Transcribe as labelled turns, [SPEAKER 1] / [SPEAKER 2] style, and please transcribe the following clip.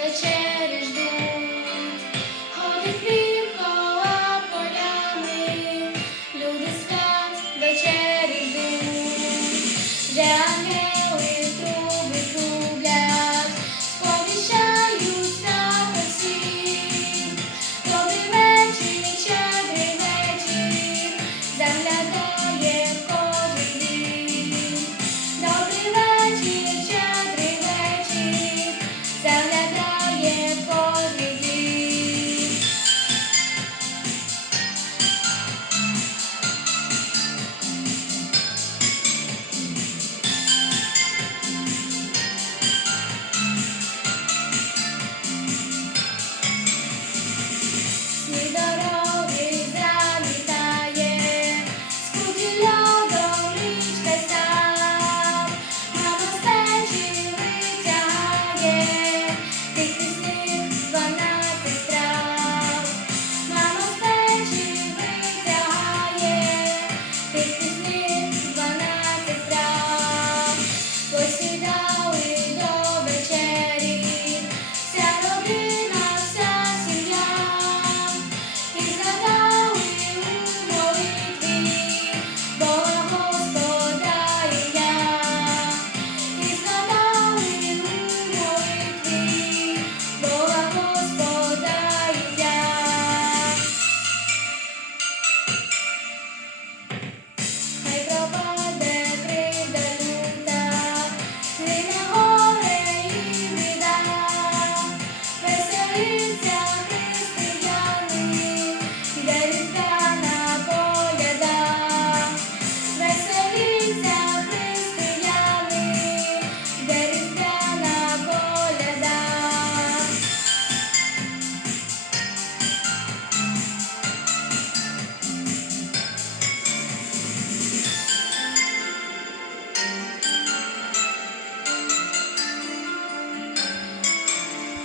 [SPEAKER 1] the chair.